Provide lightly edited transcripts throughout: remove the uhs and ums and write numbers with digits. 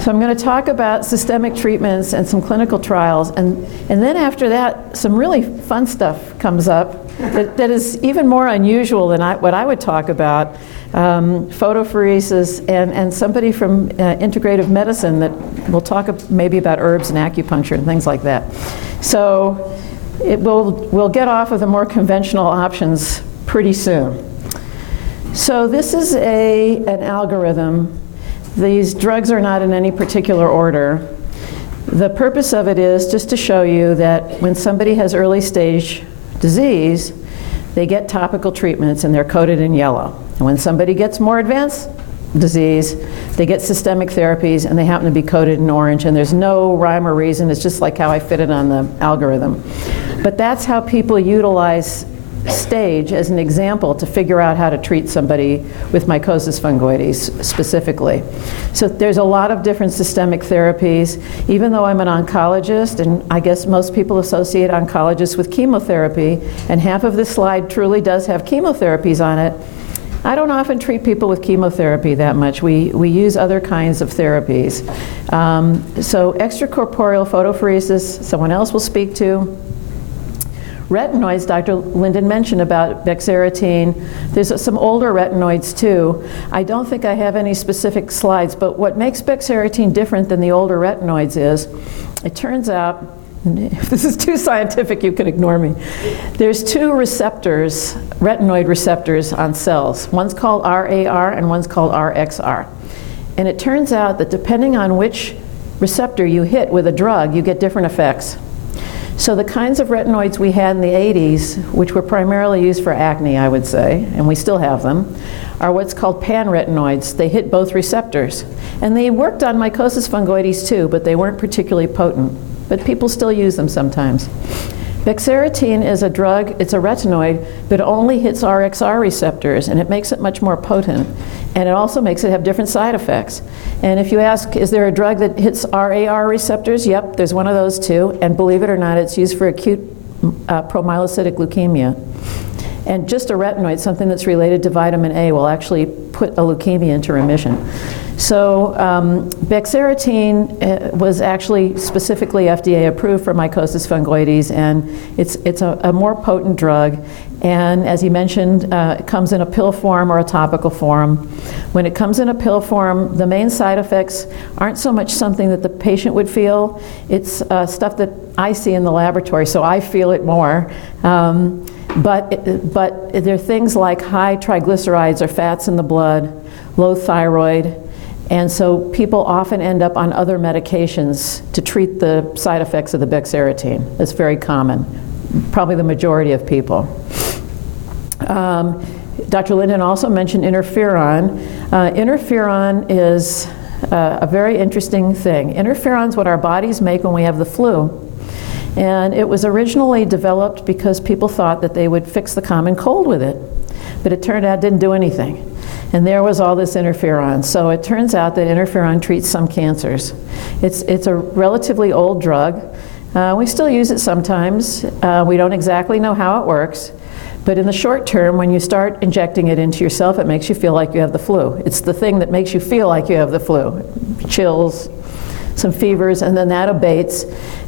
So I'm going to talk about systemic treatments and some clinical trials, and then after that, some really fun stuff comes up that is even more unusual than what I would talk about, photophoresis, and somebody from integrative medicine that will talk maybe about herbs and acupuncture and things like that. So we'll get off of the more conventional options pretty soon. So this is an algorithm. These drugs are not in any particular order. The purpose of it is just to show you that when somebody has early stage disease, they get topical treatments and they're coded in yellow. And when somebody gets more advanced disease, they get systemic therapies and they happen to be coded in orange, and there's no rhyme or reason. It's just like how I fit it on the algorithm. But that's how people utilize stage as an example to figure out how to treat somebody with mycosis fungoides specifically. So there's a lot of different systemic therapies. Even though I'm an oncologist, and I guess most people associate oncologists with chemotherapy, and half of this slide truly does have chemotherapies on it, I don't often treat people with chemotherapy that much. We use other kinds of therapies. So extracorporeal photophoresis, someone else will speak to. Retinoids, Dr. Linden mentioned about Bexarotene. There's some older retinoids too. I don't think I have any specific slides, but what makes Bexarotene different than the older retinoids is, it turns out, if this is too scientific, you can ignore me. There's two receptors, retinoid receptors on cells. One's called RAR and one's called RXR. And it turns out that depending on which receptor you hit with a drug, you get different effects. So the kinds of retinoids we had in the 80s, which were primarily used for acne, I would say, and we still have them, are what's called pan-retinoids. They hit both receptors. And they worked on mycosis fungoides too, but they weren't particularly potent. But people still use them sometimes. Bexarotene is a drug, it's a retinoid, but it only hits RXR receptors, and it makes it much more potent. And it also makes it have different side effects. And if you ask, is there a drug that hits RAR receptors? Yep, there's one of those too. And believe it or not, it's used for acute promyelocytic leukemia. And just a retinoid, something that's related to vitamin A, will actually put a leukemia into remission. So Bexarotene was actually specifically FDA approved for mycosis fungoides, and it's a more potent drug. And as he mentioned, it comes in a pill form or a topical form. When it comes in a pill form, the main side effects aren't so much something that the patient would feel. It's stuff that I see in the laboratory, so I feel it more. But there are things like high triglycerides or fats in the blood, low thyroid, and so people often end up on other medications to treat the side effects of the Bexarotene. That's very common, probably the majority of people. Dr. Linden also mentioned interferon. Interferon is a very interesting thing. Interferon is what our bodies make when we have the flu. And it was originally developed because people thought that they would fix the common cold with it. But it turned out it didn't do anything. And there was all this interferon. So it turns out that interferon treats some cancers. It's a relatively old drug. We still use it sometimes. We don't exactly know how it works. But in the short term, when you start injecting it into yourself, it makes you feel like you have the flu. It's the thing that makes you feel like you have the flu. Chills, some fevers, and then that abates.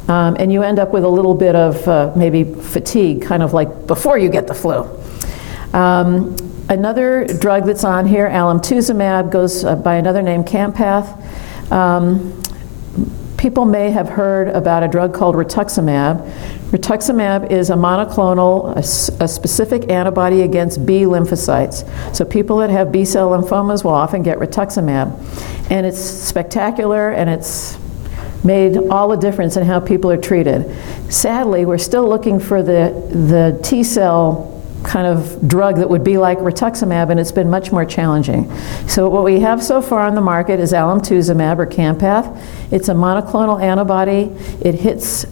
And you end up with a little bit of maybe fatigue, kind of like before you get the flu. Another drug that's on here, alemtuzumab, goes by another name, Campath. People may have heard about a drug called rituximab. Rituximab is a monoclonal, a specific antibody against B lymphocytes. So people that have B-cell lymphomas will often get rituximab. And it's spectacular, and it's made all the difference in how people are treated. Sadly, we're still looking for the T-cell kind of drug that would be like rituximab, and it's been much more challenging. So what we have so far on the market is alemtuzumab, or Campath. It's a monoclonal antibody. It hits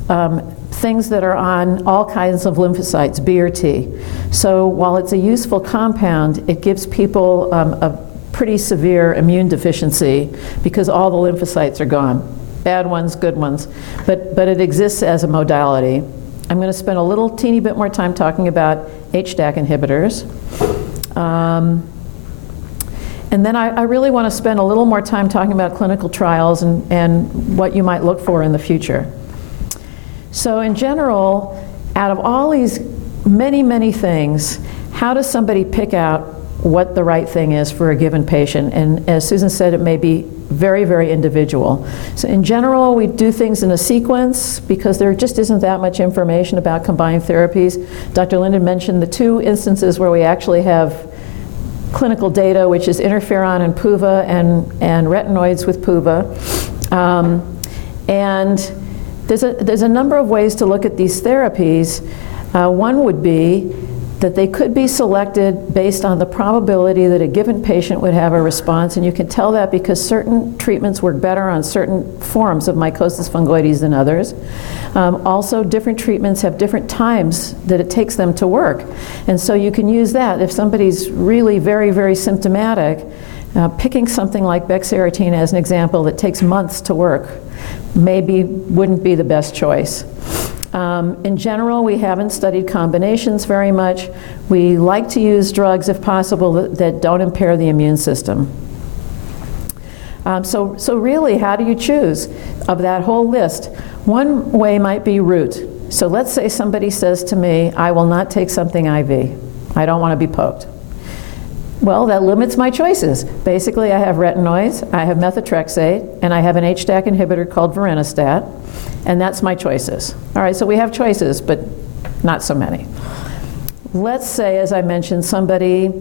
things that are on all kinds of lymphocytes, B or T. So while it's a useful compound, it gives people a pretty severe immune deficiency because all the lymphocytes are gone. Bad ones, good ones. But it exists as a modality. I'm going to spend a little teeny bit more time talking about HDAC inhibitors. And then I really want to spend a little more time talking about clinical trials and what you might look for in the future. So in general, out of all these many things, how does somebody pick out what the right thing is for a given patient? And as Susan said, it may be very individual. So in general, we do things in a sequence because there just isn't that much information about combined therapies. Dr. Linden mentioned the 2 instances where we actually have clinical data, which is interferon and PUVA and retinoids with PUVA. And there's a number of ways to look at these therapies. One would be that they could be selected based on the probability that a given patient would have a response, and you can tell that because certain treatments work better on certain forms of Mycosis fungoides than others. Also, different treatments have different times that it takes them to work, and so you can use that. If somebody's really very symptomatic, picking something like Bexarotene as an example that takes months to work maybe wouldn't be the best choice. In general, we haven't studied combinations very much. We like to use drugs, if possible, that don't impair the immune system. So really, how do you choose of that whole list? One way might be route. So let's say somebody says to me, I will not take something IV. I don't want to be poked. Well, that limits my choices. Basically, I have retinoids, I have methotrexate, and I have an HDAC inhibitor called varinostat, and that's my choices. All right, so we have choices, but not so many. Let's say, as I mentioned, somebody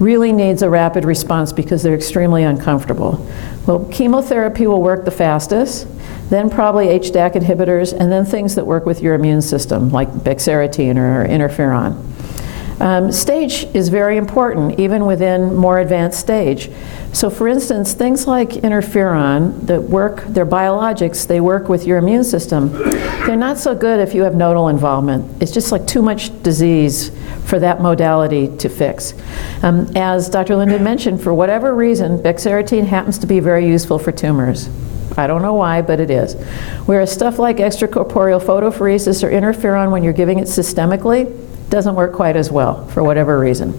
really needs a rapid response because they're extremely uncomfortable. Well, chemotherapy will work the fastest, then probably HDAC inhibitors, and then things that work with your immune system, like Bexarotene or interferon. Stage is very important, even within more advanced stage. So for instance, things like interferon that work, they're biologics, they work with your immune system. They're not so good if you have nodal involvement. It's just like too much disease for that modality to fix. As Dr. Linden mentioned, for whatever reason, Bexarotene happens to be very useful for tumors. I don't know why, but it is. Whereas stuff like extracorporeal photopheresis or interferon, when you're giving it systemically, doesn't work quite as well for whatever reason.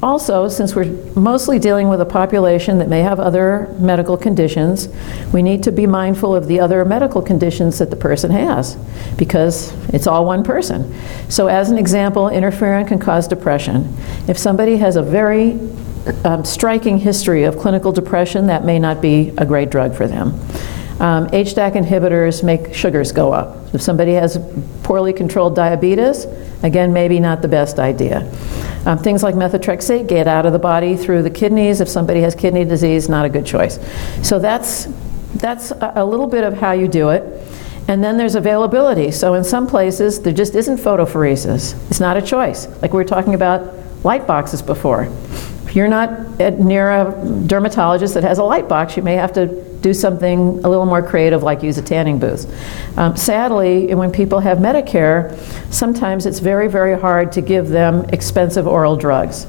Also, since we're mostly dealing with a population that may have other medical conditions, we need to be mindful of the other medical conditions that the person has, because it's all one person. So as an example, interferon can cause depression. If somebody has a very striking history of clinical depression, that may not be a great drug for them. HDAC inhibitors make sugars go up. If somebody has poorly controlled diabetes, again, maybe not the best idea. Things like methotrexate get out of the body through the kidneys. If somebody has kidney disease, not a good choice. So that's a little bit of how you do it. And then there's availability. So in some places, there just isn't photopheresis. It's not a choice. Like we were talking about light boxes before. If you're not near a dermatologist that has a light box, you may have to do something a little more creative, like use a tanning booth. Sadly, when people have Medicare, sometimes it's very hard to give them expensive oral drugs,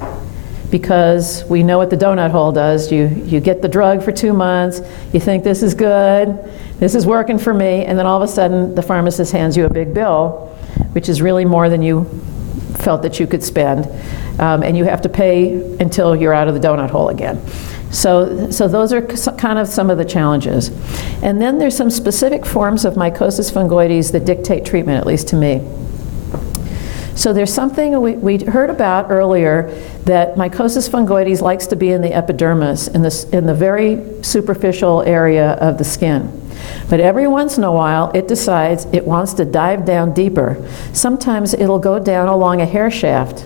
because we know what the donut hole does. You get the drug for 2 months, you think this is good, this is working for me, and then all of a sudden the pharmacist hands you a big bill, which is really more than you felt that you could spend, and you have to pay until you're out of the donut hole again. So those are kind of some of the challenges. And then there's some specific forms of Mycosis fungoides that dictate treatment, at least to me. So there's something we heard about earlier, that Mycosis fungoides likes to be in the epidermis, in the very superficial area of the skin. But every once in a while, it decides it wants to dive down deeper. Sometimes it'll go down along a hair shaft,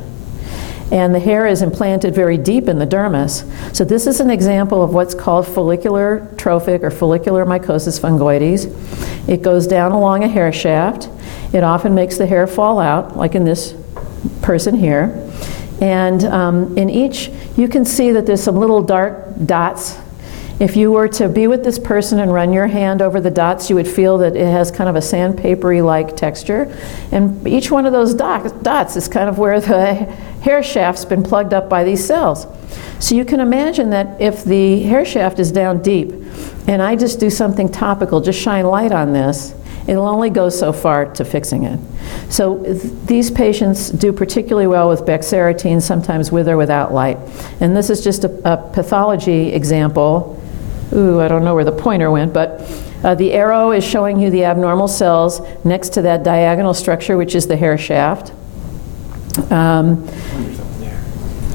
and the hair is implanted very deep in the dermis. So this is an example of what's called follicular trophic or follicular mycosis fungoides. It goes down along a hair shaft. It often makes the hair fall out, like in this person here. And in each, you can see that there's some little dark dots. If you were to be with this person and run your hand over the dots, you would feel that it has kind of a sandpapery-like texture. And each one of those dots is kind of where the hair shaft's been plugged up by these cells. So you can imagine that if the hair shaft is down deep, and I just do something topical, just shine light on this, It'll only go so far to fixing it. So these patients do particularly well with Bexarotene, sometimes with or without light. And this is just a pathology example. Ooh, I don't know where the pointer went, but the arrow is showing you the abnormal cells next to that diagonal structure, which is the hair shaft.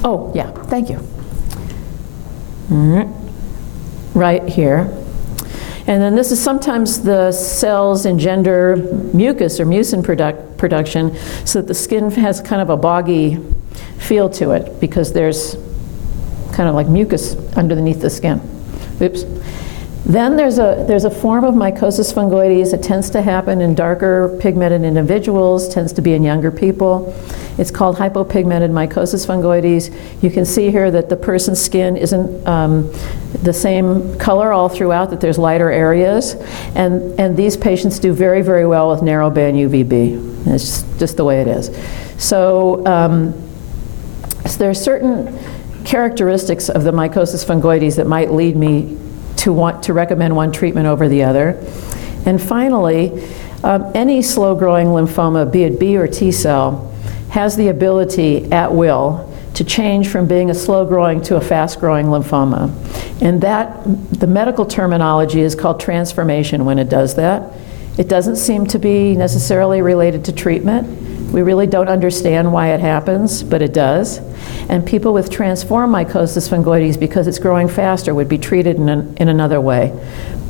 Oh, yeah, thank you. Right here. And then this is sometimes the cells engender mucus or mucin production, so that the skin has kind of a boggy feel to it because there's kind of like mucus underneath the skin. Oops. Then there's a form of mycosis fungoides. It tends to happen in darker pigmented individuals, tends to be in younger people. It's called hypopigmented mycosis fungoides. You can see here that the person's skin isn't the same color all throughout, that there's lighter areas. And these patients do very, very well with narrowband UVB. It's just the way it is. So there are certain characteristics of the mycosis fungoides that might lead me to want to recommend one treatment over the other. And finally, any slow-growing lymphoma, be it B or T cell, has the ability at will to change from being a slow-growing to a fast-growing lymphoma. And that, the medical terminology is called transformation when it does that. It doesn't seem to be necessarily related to treatment. We really don't understand why it happens, but it does. And people with transformed mycosis fungoides, because it's growing faster, would be treated in another way.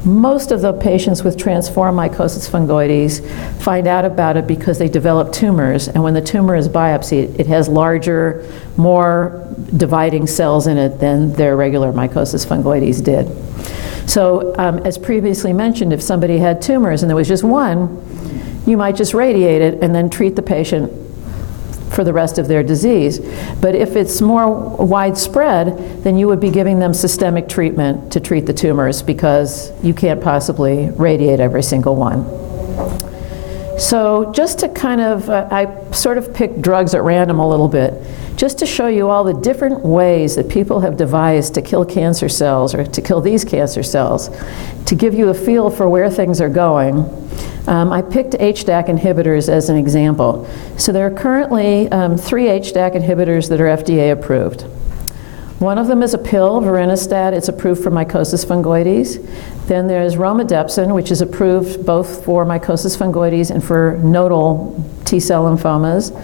Most of the patients with transformed mycosis fungoides find out about it because they develop tumors, and when the tumor is biopsied, it has larger, more dividing cells in it than their regular mycosis fungoides did. So as previously mentioned, if somebody had tumors and there was just one, you might just radiate it and then treat the patient for the rest of their disease. But if it's more widespread, then you would be giving them systemic treatment to treat the tumors because you can't possibly radiate every single one. So just to kind of, I sort of picked drugs at random a little bit, just to show you all the different ways that people have devised to kill cancer cells or to kill these cancer cells, to give you a feel for where things are going. I picked HDAC inhibitors as an example. So there are currently 3 HDAC inhibitors that are FDA approved. One of them is a pill, Vorinostat. It's approved for mycosis fungoides. Then there's Romidepsin, which is approved both for mycosis fungoides and for nodal T-cell lymphomas.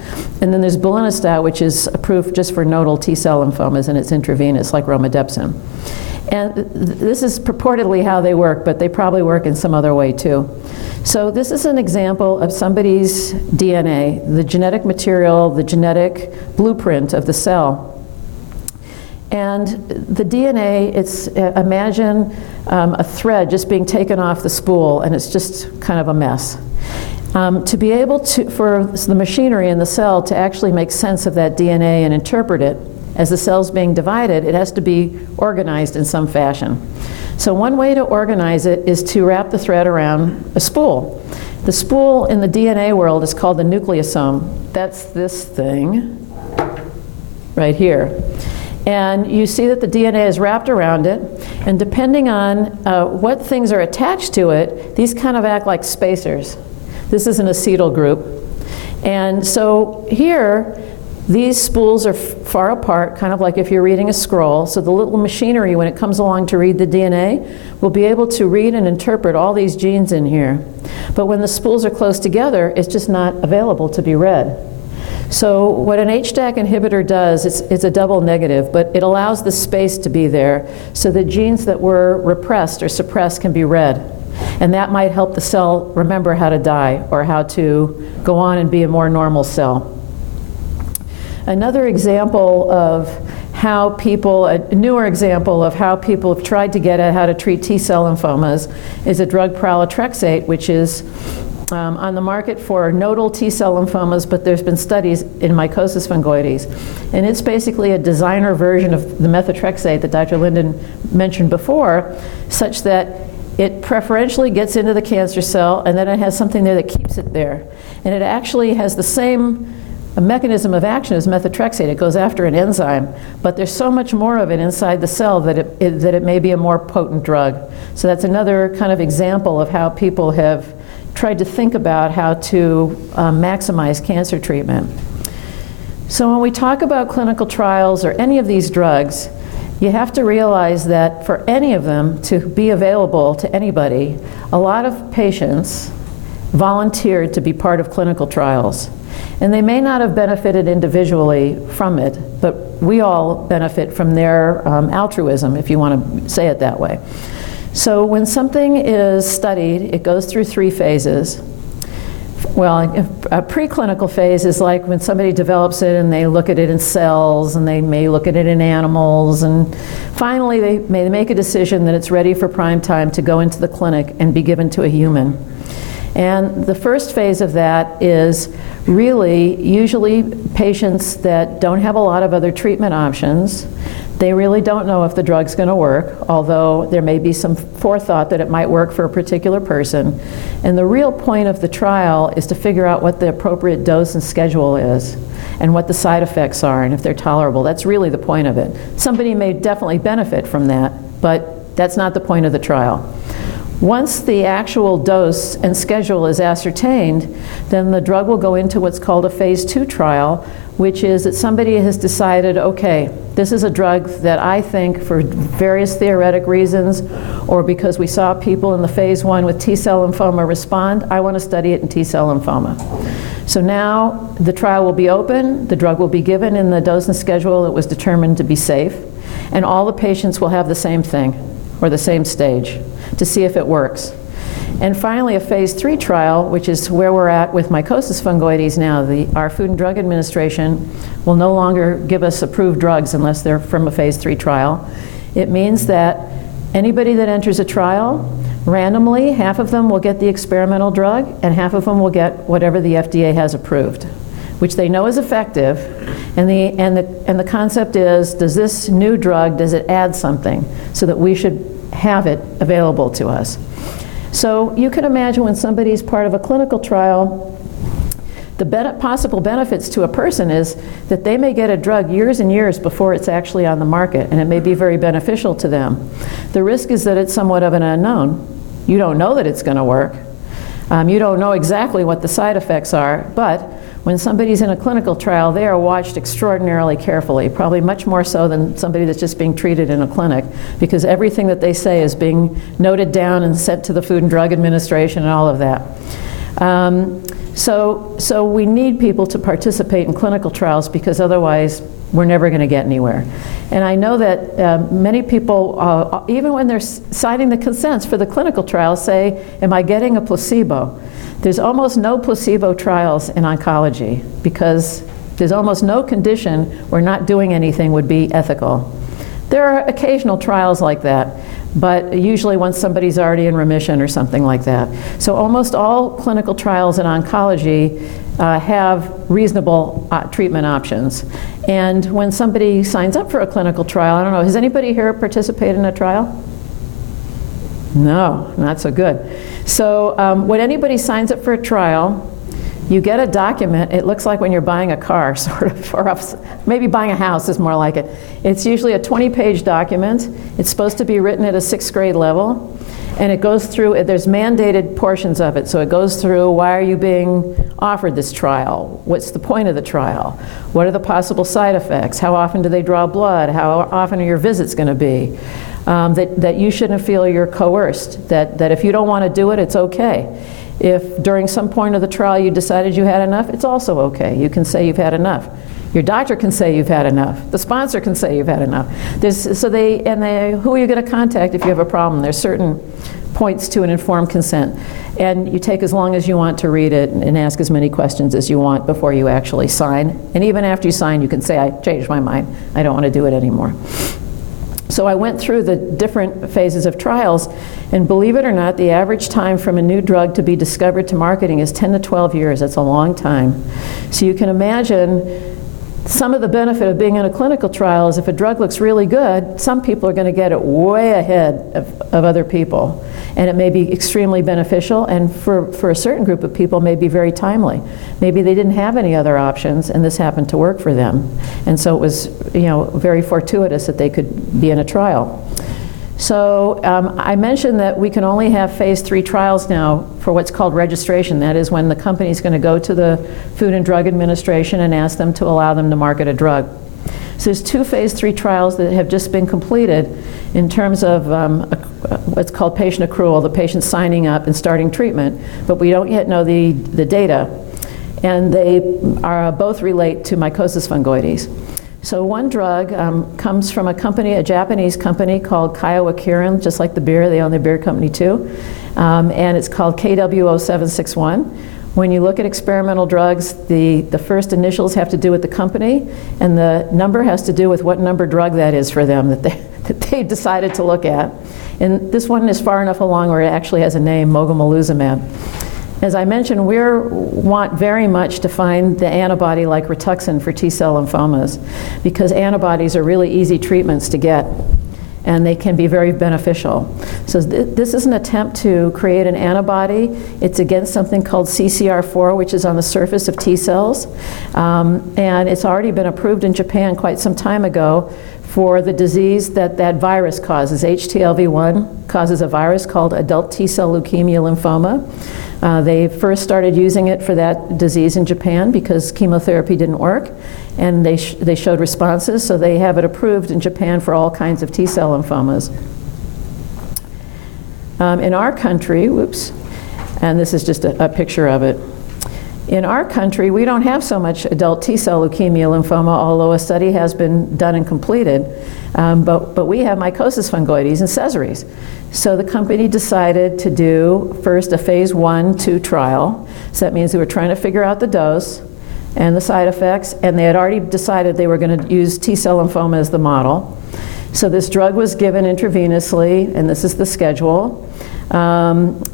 And then there's Belinostat, which is approved just for nodal T-cell lymphomas, and it's intravenous, like Romidepsin. And this is purportedly how they work, but they probably work in some other way too. So this is an example of somebody's DNA, the genetic material, the genetic blueprint of the cell. And the DNA, it's, imagine a thread just being taken off the spool, and it's just kind of a mess. To be able to, for the machinery in the cell to actually make sense of that DNA and interpret it, as the cell's being divided, it has to be organized in some fashion. So one way to organize it is to wrap the thread around a spool. The spool in the DNA world is called the nucleosome. That's this thing right here. And you see that the DNA is wrapped around it, and depending on what things are attached to it, these kind of act like spacers. This is an acetyl group. And so here, these spools are far apart, kind of like if you're reading a scroll, so the little machinery, when it comes along to read the DNA, will be able to read and interpret all these genes in here. But when the spools are close together, it's just not available to be read. So what an HDAC inhibitor does, it's a double negative, but it allows the space to be there so the genes that were repressed or suppressed can be read. And that might help the cell remember how to die or how to go on and be a more normal cell. Another example of how people, a newer example of how people have tried to get at how to treat T-cell lymphomas is a drug pralatrexate, which is on the market for nodal T-cell lymphomas, but there's been studies in mycosis fungoides. And it's basically a designer version of the methotrexate that Dr. Linden mentioned before, such that it preferentially gets into the cancer cell, and then it has something there that keeps it there. And it actually has the same mechanism of action as methotrexate. It goes after an enzyme, but there's so much more of it inside the cell that it may be a more potent drug. So that's another kind of example of how people have tried to think about how to maximize cancer treatment. So when we talk about clinical trials or any of these drugs, you have to realize that for any of them to be available to anybody, a lot of patients volunteered to be part of clinical trials. And they may not have benefited individually from it, but we all benefit from their altruism, if you want to say it that way. So when something is studied, it goes through 3 phases. Well, a preclinical phase is like when somebody develops it and they look at it in cells, and they may look at it in animals, and finally they may make a decision that it's ready for prime time to go into the clinic and be given to a human. And the first phase of that is really usually patients that don't have a lot of other treatment options. They really don't know if the drug's going to work, although there may be some forethought that it might work for a particular person. And the real point of the trial is to figure out what the appropriate dose and schedule is, and what the side effects are, and if they're tolerable. That's really the point of it. Somebody may definitely benefit from that, but that's not the point of the trial. Once the actual dose and schedule is ascertained, then the drug will go into what's called a phase 2 trial, which is that somebody has decided, okay, this is a drug that I think for various theoretic reasons, or because we saw people in the phase 1 with T-cell lymphoma respond, I want to study it in T-cell lymphoma. So now the trial will be open, the drug will be given in the dose and schedule that was determined to be safe, and all the patients will have the same thing, or the same stage, to see if it works. And finally, a phase 3 trial, which is where we're at with Mycosis fungoides now. Our Food and Drug Administration will no longer give us approved drugs unless they're from a phase 3 trial. It means that anybody that enters a trial, randomly, half of them will get the experimental drug, and half of them will get whatever the FDA has approved, which they know is effective. And the concept is, does this new drug, does it add something so that we should have it available to us? So you can imagine when somebody's part of a clinical trial, the possible benefits to a person is that they may get a drug years and years before it's actually on the market, and it may be very beneficial to them. The risk is that it's somewhat of an unknown. You don't know that it's going to work. You don't know exactly what the side effects are, but when somebody's in a clinical trial, they are watched extraordinarily carefully, probably much more so than somebody that's just being treated in a clinic, because everything that they say is being noted down and sent to the Food and Drug Administration and all of that. So we need people to participate in clinical trials, because otherwise we're never going to get anywhere. And I know that many people, even when they're signing the consents for the clinical trials, say, am I getting a placebo? There's almost no placebo trials in oncology, because there's almost no condition where not doing anything would be ethical. There are occasional trials like that, but usually once somebody's already in remission or something like that. So almost all clinical trials in oncology have reasonable treatment options. And when somebody signs up for a clinical trial, I don't know, has anybody here participated in a trial? No, not so good. So when anybody signs up for a trial, you get a document. It looks like when you're buying a car, sort of, or maybe buying a house is more like it. It's usually a 20-page document. It's supposed to be written at a 6th grade level, and it goes through, there's mandated portions of it. So it goes through, why are you being offered this trial? What's the point of the trial? What are the possible side effects? How often do they draw blood? How often are your visits going to be? That you shouldn't feel you're coerced, that if you don't want to do it, it's okay. If during some point of the trial you decided you had enough, it's also okay. You can say you've had enough. Your doctor can say you've had enough. The sponsor can say you've had enough. Who are you going to contact if you have a problem? There's certain points to an informed consent. And you take as long as you want to read it and ask as many questions as you want before you actually sign. And even after you sign, you can say, I changed my mind. I don't want to do it anymore. So I went through the different phases of trials, and believe it or not, the average time from a new drug to be discovered to marketing is 10 to 12 years. That's a long time. So you can imagine some of the benefit of being in a clinical trial is if a drug looks really good, some people are going to get it way ahead of other people. And it may be extremely beneficial, and for a certain group of people may be very timely. Maybe they didn't have any other options and this happened to work for them. And so it was, very fortuitous that they could be in a trial. So I mentioned that we can only have phase 3 trials now for what's called registration. That is when the company's going to go to the Food and Drug Administration and ask them to allow them to market a drug. So there's 2 phase 3 trials that have just been completed in terms of what's called patient accrual, the patient signing up and starting treatment, but we don't yet know the data. And they are both relate to mycosis fungoides. So one drug comes from a company, a Japanese company called Kyowa Kirin, just like the beer, they own the beer company too. And it's called KW0761. When you look at experimental drugs, the first initials have to do with the company, and the number has to do with what number drug that is for them that they decided to look at. And this one is far enough along where it actually has a name, mogamulizumab. As I mentioned, we want very much to find the antibody like Rituxan for T-cell lymphomas, because antibodies are really easy treatments to get, and they can be very beneficial. So this is an attempt to create an antibody. It's against something called CCR4, which is on the surface of T cells, and it's already been approved in Japan quite some time ago for the disease that virus causes. HTLV1 causes a virus called adult T-cell leukemia lymphoma. They first started using it for that disease in Japan because chemotherapy didn't work, and they showed responses, so they have it approved in Japan for all kinds of T-cell lymphomas. In our country, whoops, and this is just a picture of it. In our country, we don't have so much adult T-cell leukemia lymphoma, although a study has been done and completed, but we have mycosis fungoides and Sézary's. So the company decided to do first a phase 1/2 trial. So that means they were trying to figure out the dose and the side effects, and they had already decided they were going to use T-cell lymphoma as the model. So this drug was given intravenously, and this is the schedule.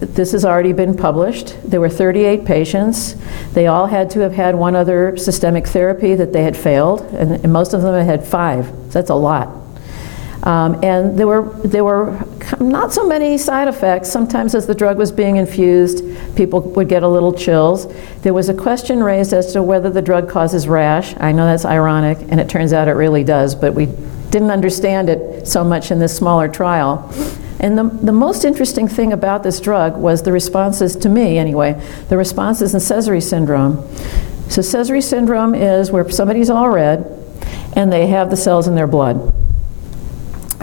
This has already been published. There were 38 patients. They all had to have had one other systemic therapy that they had failed, and most of them had 5. So that's a lot. And there were not so many side effects. Sometimes as the drug was being infused, people would get a little chills. There was a question raised as to whether the drug causes rash. I know that's ironic, and it turns out it really does, but we didn't understand it so much in this smaller trial. And the most interesting thing about this drug was the responses, to me anyway, the responses in Sézary syndrome. So Sézary syndrome is where somebody's all red, and they have the cells in their blood.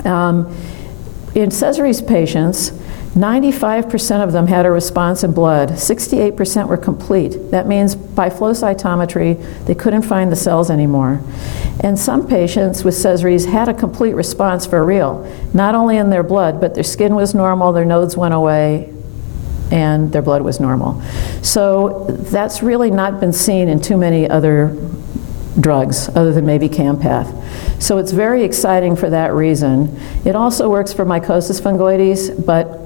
In Sézary's patients, 95% of them had a response in blood. 68% were complete. That means by flow cytometry, they couldn't find the cells anymore. And some patients with Sézary's had a complete response for real, not only in their blood, but their skin was normal, their nodes went away, and their blood was normal. So that's really not been seen in too many other drugs other than maybe Campath. So it's very exciting for that reason. It also works for mycosis fungoides, but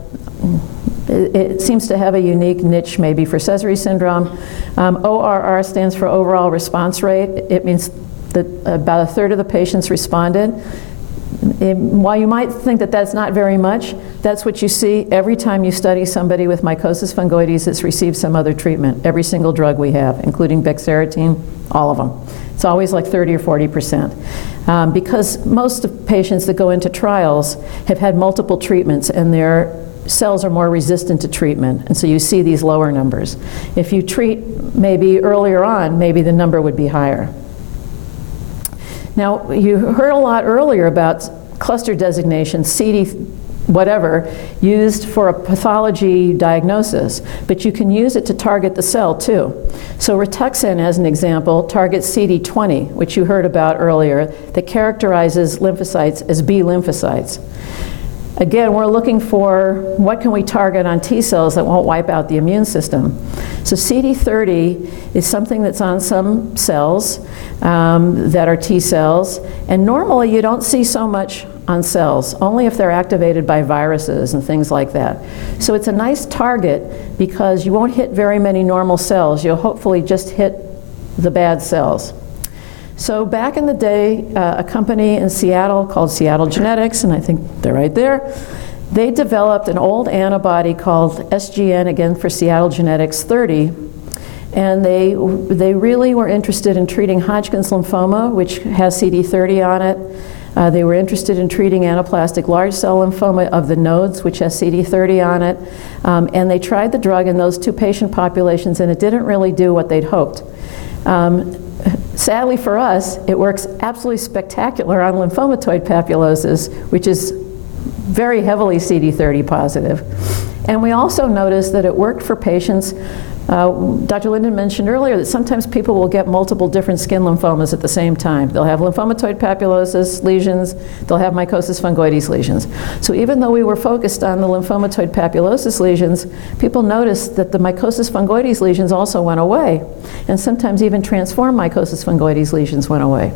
it seems to have a unique niche maybe for Sézary syndrome. ORR stands for overall response rate. It means that about 1/3 of the patients responded. While you might think that that's not very much, that's what you see every time you study somebody with mycosis fungoides that's received some other treatment. Every single drug we have, including Bexarotene, all of them. It's always like 30 or 40%. Because most of patients that go into trials have had multiple treatments and their cells are more resistant to treatment, and so you see these lower numbers. If you treat maybe earlier on, maybe the number would be higher. Now, you heard a lot earlier about cluster designation, CD whatever, used for a pathology diagnosis, but you can use it to target the cell too. So Rituxan, as an example, targets CD20, which you heard about earlier, that characterizes lymphocytes as B lymphocytes. Again, we're looking for what can we target on T cells that won't wipe out the immune system. So CD30 is something that's on some cells that are T cells, and normally you don't see so much on cells, only if they're activated by viruses and things like that. So it's a nice target because you won't hit very many normal cells. You'll hopefully just hit the bad cells. So back in the day, a company in Seattle called Seattle Genetics, and I think they're right there, they developed an old antibody called SGN, again for Seattle Genetics 30, and they really were interested in treating Hodgkin's lymphoma, which has CD30 on it. They were interested in treating anaplastic large cell lymphoma of the nodes, which has CD30 on it. And they tried the drug in those 2 patient populations, and it didn't really do what they'd hoped. Sadly for us, it works absolutely spectacular on lymphomatoid papulosis, which is very heavily CD30 positive. And we also noticed that it worked for patients. Dr. Linden mentioned earlier that sometimes people will get multiple different skin lymphomas at the same time. They'll have lymphomatoid papulosis lesions, they'll have mycosis fungoides lesions. So even though we were focused on the lymphomatoid papulosis lesions, people noticed that the mycosis fungoides lesions also went away, and sometimes even transformed mycosis fungoides lesions went away.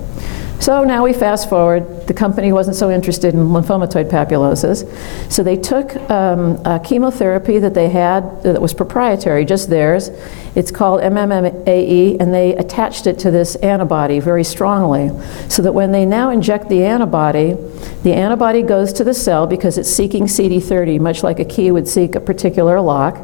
So now we fast forward. The company wasn't so interested in lymphomatoid papulosis. So they took a chemotherapy that they had that was proprietary, just theirs. It's called MMAE, and they attached it to this antibody very strongly, so that when they now inject the antibody goes to the cell because it's seeking CD30, much like a key would seek a particular lock.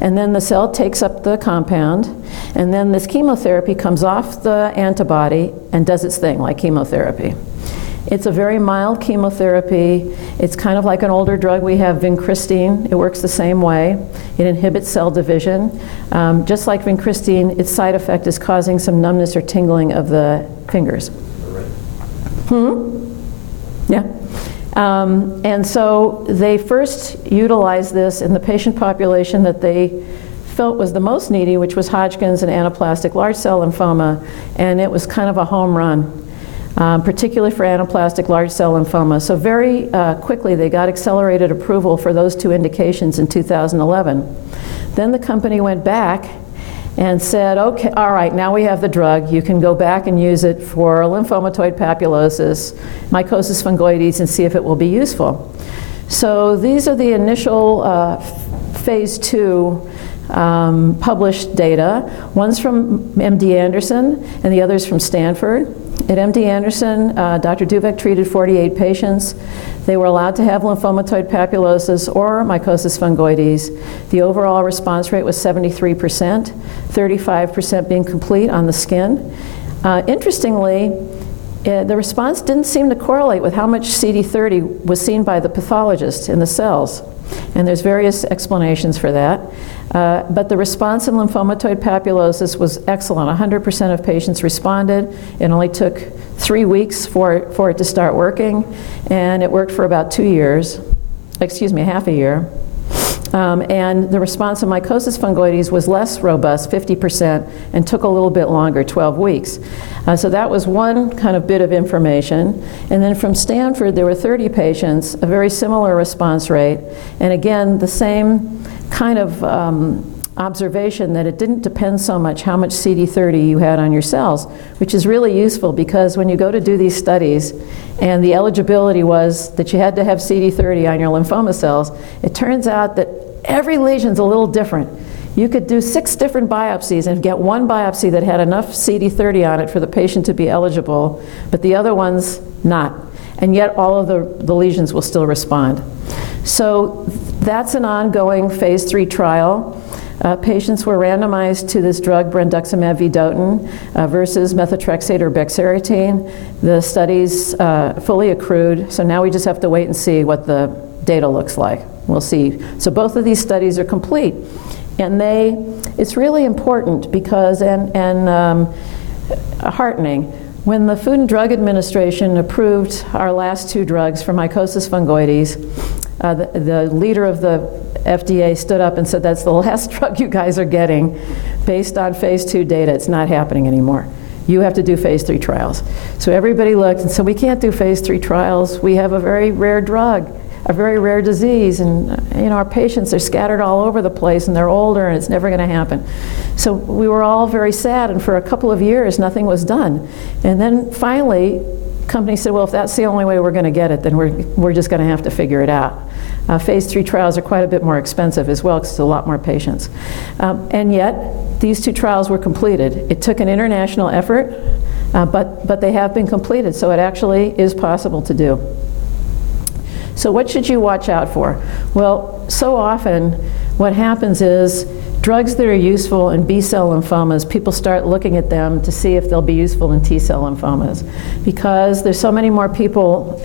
And then the cell takes up the compound, and then this chemotherapy comes off the antibody and does its thing, like chemotherapy. It's a very mild chemotherapy. It's kind of like an older drug. We have vincristine. It works the same way. It inhibits cell division. Just like vincristine, its side effect is causing some numbness or tingling of the fingers. Yeah. And so they first utilized this in the patient population that they felt was the most needy, which was Hodgkin's and anaplastic large cell lymphoma, and it was kind of a home run, particularly for anaplastic large cell lymphoma. So very quickly they got accelerated approval for those 2 indications in 2011. Then the company went back and said, okay, all right, now we have the drug. You can go back and use it for lymphomatoid papulosis, mycosis fungoides, and see if it will be useful. So these are the initial phase 2 published data. One's from MD Anderson, and the other's from Stanford. At MD Anderson, Dr. Duvek treated 48 patients. They were allowed to have lymphomatoid papulosis or mycosis fungoides. The overall response rate was 73%, 35% being complete on the skin. Interestingly, the response didn't seem to correlate with how much CD30 was seen by the pathologist in the cells. And there's various explanations for that. But the response in lymphomatoid papulosis was excellent. 100% of patients responded. It only took 3 weeks for it to start working, and it worked for about 2 years, half a year. And the response in mycosis fungoides was less robust, 50%, and took a little bit longer, 12 weeks. So that was one kind of bit of information. And then from Stanford, there were 30 patients, a very similar response rate, and again, the same kind of observation that it didn't depend so much how much CD30 you had on your cells, which is really useful because when you go to do these studies and the eligibility was that you had to have CD30 on your lymphoma cells, it turns out that every lesion's a little different. You could do 6 different biopsies and get one biopsy that had enough CD30 on it for the patient to be eligible, but the other ones not. And yet all of the lesions will still respond. So that's an ongoing phase 3 trial. Patients were randomized to this drug, brentuximab vedotin, versus methotrexate or Bexarotene. The study's fully accrued, so now we just have to wait and see what the data looks like. We'll see. So both of these studies are complete. And it's really important because, heartening, when the Food and Drug Administration approved our last 2 drugs for mycosis fungoides, the leader of the FDA stood up and said, that's the last drug you guys are getting based on phase 2 data. It's not happening anymore. You have to do phase 3 trials. So everybody looked and said, we can't do phase 3 trials. We have a very rare drug, a very rare disease, and our patients are scattered all over the place and they're older and it's never going to happen. So we were all very sad, and for a couple of years nothing was done. And then finally, the company said, well, if that's the only way we're going to get it, then we're just going to have to figure it out. Phase 3 trials are quite a bit more expensive as well because it's a lot more patients. And yet, these 2 trials were completed. It took an international effort, but they have been completed, so it actually is possible to do. So what should you watch out for? Well, so often what happens is drugs that are useful in B-cell lymphomas, people start looking at them to see if they'll be useful in T-cell lymphomas. Because there's so many more people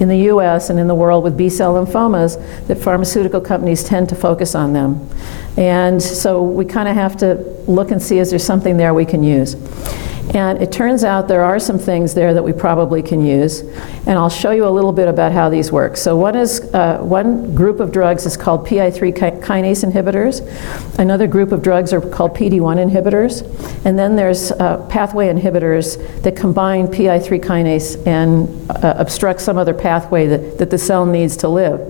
in the US and in the world with B-cell lymphomas that pharmaceutical companies tend to focus on them. And so we kind of have to look and see, is there something there we can use? And it turns out there are some things there that we probably can use. And I'll show you a little bit about how these work. So one group of drugs is called Pi3 Kinase Inhibitors. Another group of drugs are called Pd1 Inhibitors. And then there's pathway inhibitors that combine Pi3 kinase and obstruct some other pathway that the cell needs to live.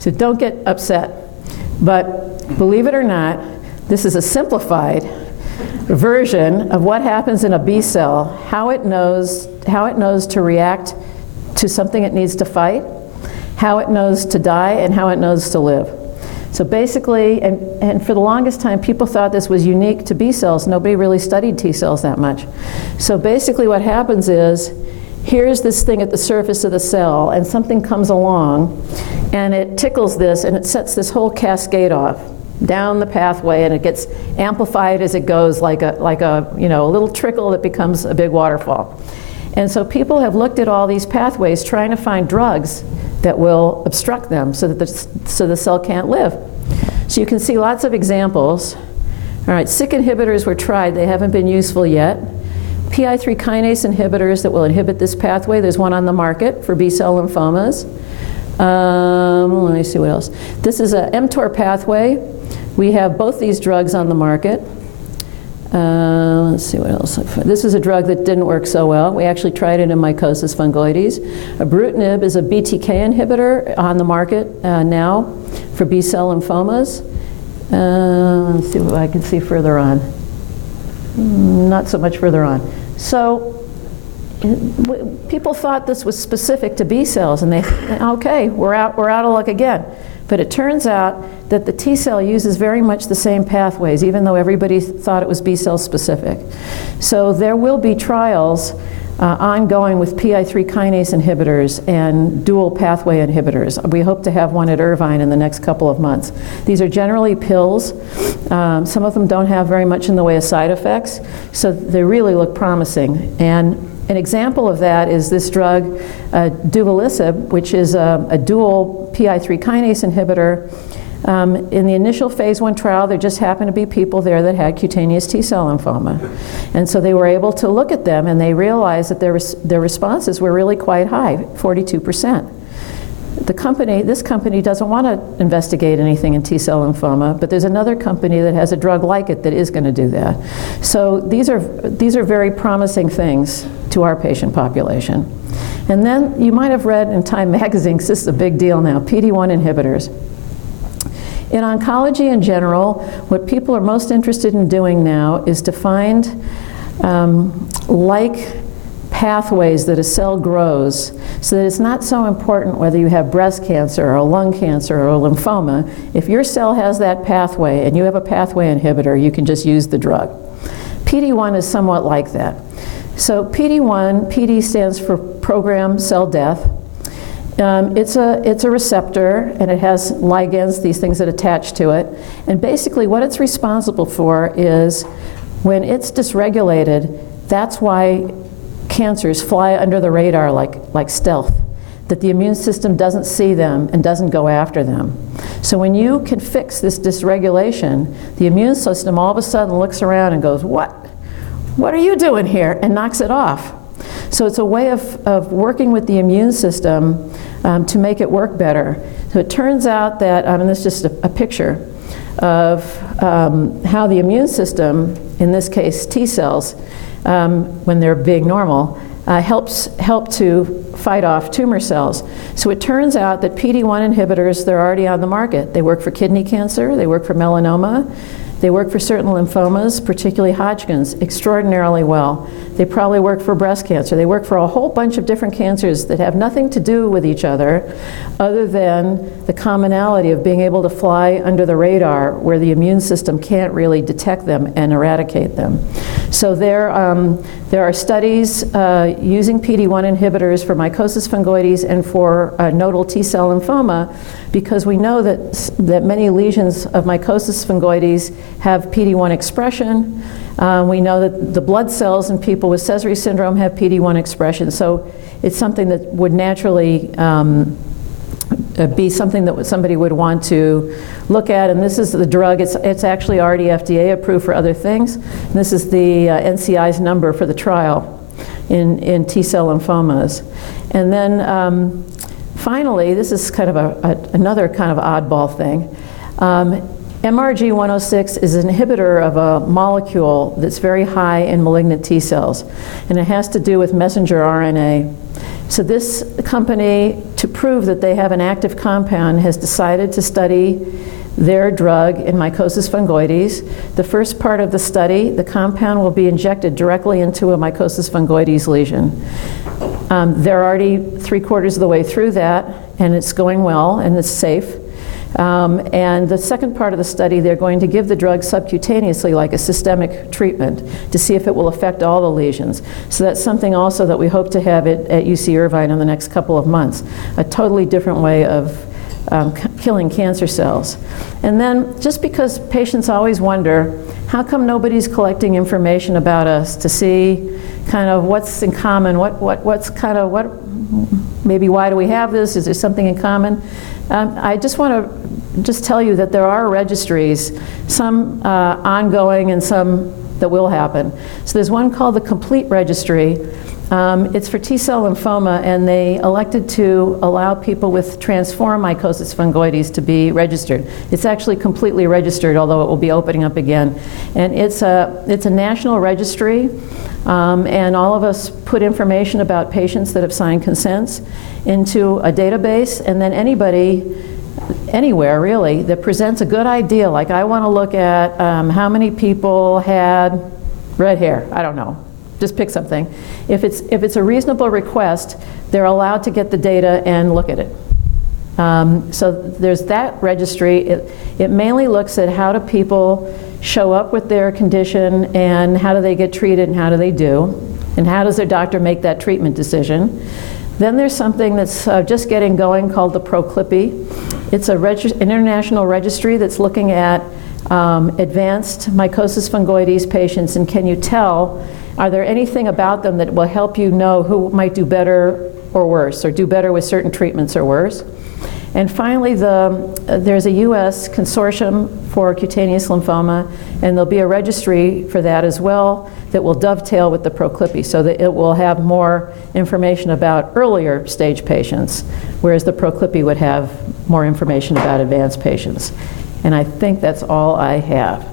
So don't get upset. But believe it or not, this is a simplified version of what happens in a B cell, how it knows to react to something it needs to fight, how it knows to die, and how it knows to live. So basically, and for the longest time, people thought this was unique to B cells. Nobody really studied T cells that much. So basically what happens is, here's this thing at the surface of the cell, and something comes along, and it tickles this, and it sets this whole cascade off down the pathway, and it gets amplified as it goes, like a little trickle that becomes a big waterfall. And so people have looked at all these pathways trying to find drugs that will obstruct them so that the cell can't live. So you can see lots of examples. All right, Syk inhibitors were tried. They haven't been useful yet. Pi3 kinase inhibitors that will inhibit this pathway. There's one on the market for B-cell lymphomas. Let me see what else. This is a mTOR pathway. We have both these drugs on the market. Let's see what else. This is a drug that didn't work so well. We actually tried it in Mycosis fungoides. Ibrutinib is a BTK inhibitor on the market now for B-cell lymphomas. Let's see what I can see further on. Not so much further on. So people thought this was specific to B cells, and okay, we're out of luck again. But it turns out that the T cell uses very much the same pathways, even though everybody thought it was B cell specific. So there will be trials ongoing with Pi3 kinase inhibitors and dual pathway inhibitors. We hope to have one at Irvine in the next couple of months. These are generally pills. Some of them don't have very much in the way of side effects, so they really look promising. And an example of that is this drug, duvelisib, which is a dual Pi3 kinase inhibitor. In the initial phase 1 trial, there just happened to be people there that had cutaneous T-cell lymphoma. And so they were able to look at them, and they realized that their responses were really quite high, 42%. This company doesn't want to investigate anything in T-cell lymphoma, but there's another company that has a drug like it that is going to do that. So these are very promising things to our patient population. And then you might have read in Time magazine, 'cause this is a big deal now, Pd1 inhibitors. In oncology in general, what people are most interested in doing now is to find like pathways that a cell grows, so that it's not so important whether you have breast cancer or lung cancer or lymphoma. If your cell has that pathway and you have a pathway inhibitor, you can just use the drug. PD1 is somewhat like that. So PD1, PD stands for programmed cell death. It's a receptor, and it has ligands, these things that attach to it. And basically what it's responsible for is when it's dysregulated, that's why cancers fly under the radar like stealth, that the immune system doesn't see them and doesn't go after them. So when you can fix this dysregulation, the immune system all of a sudden looks around and goes, what are you doing here? And knocks it off. So it's a way of working with the immune system to make it work better. So it turns out that, and this is just a picture of how the immune system, in this case T cells, when they're being normal, help to fight off tumor cells. So it turns out that PD1 inhibitors, they're already on the market. They work for kidney cancer, they work for melanoma, they work for certain lymphomas, particularly Hodgkin's, extraordinarily well. They probably work for breast cancer. They work for a whole bunch of different cancers that have nothing to do with each other than the commonality of being able to fly under the radar where the immune system can't really detect them and eradicate them. So there are studies using PD1 inhibitors for mycosis fungoides and for nodal T-cell lymphoma, because we know that many lesions of mycosis fungoides have PD1 expression. We know that the blood cells in people with Sézary syndrome have PD1 expression. So it's something that would naturally be something that somebody would want to look at. And this is the drug. It's actually already FDA approved for other things. And this is the NCI's number for the trial in T-cell lymphomas. And then finally, this is kind of another kind of oddball thing. MRG-106 is an inhibitor of a molecule that's very high in malignant T cells, and it has to do with messenger RNA. So this company, to prove that they have an active compound, has decided to study their drug in Mycosis fungoides. The first part of the study, the compound will be injected directly into a Mycosis fungoides lesion. They're already 3/4 of the way through that, and it's going well, and it's safe. And the second part of the study, they're going to give the drug subcutaneously, like a systemic treatment, to see if it will affect all the lesions. So that's something also that we hope to have at UC Irvine in the next couple of months, a totally different way of killing cancer cells. And then, just because patients always wonder, how come nobody's collecting information about us to see kind of what's in common, maybe why do we have this, is there something in common? I just want to tell you that there are registries, some ongoing and some that will happen. So there's one called the Complete Registry. It's for T-cell lymphoma, and they elected to allow people with transformed Mycosis fungoides to be registered. It's actually completely registered, although it will be opening up again. And it's a national registry, and all of us put information about patients that have signed consents into a database, and then anybody, anywhere really, that presents a good idea, like I want to look at how many people had red hair, I don't know. Just pick something. If it's a reasonable request, they're allowed to get the data and look at it. So there's that registry. It mainly looks at how do people show up with their condition, and how do they get treated, and how do they do, and how does their doctor make that treatment decision. Then there's something that's just getting going called the Proclippi. It's an international registry that's looking at advanced Mycosis fungoides patients, and can you tell, are there anything about them that will help you know who might do better or worse, or do better with certain treatments or worse? And finally, there's a US consortium for cutaneous lymphoma, and there'll be a registry for that as well that will dovetail with the Proclippi, so that it will have more information about earlier stage patients, whereas the Proclippi would have more information about advanced patients. And I think that's all I have.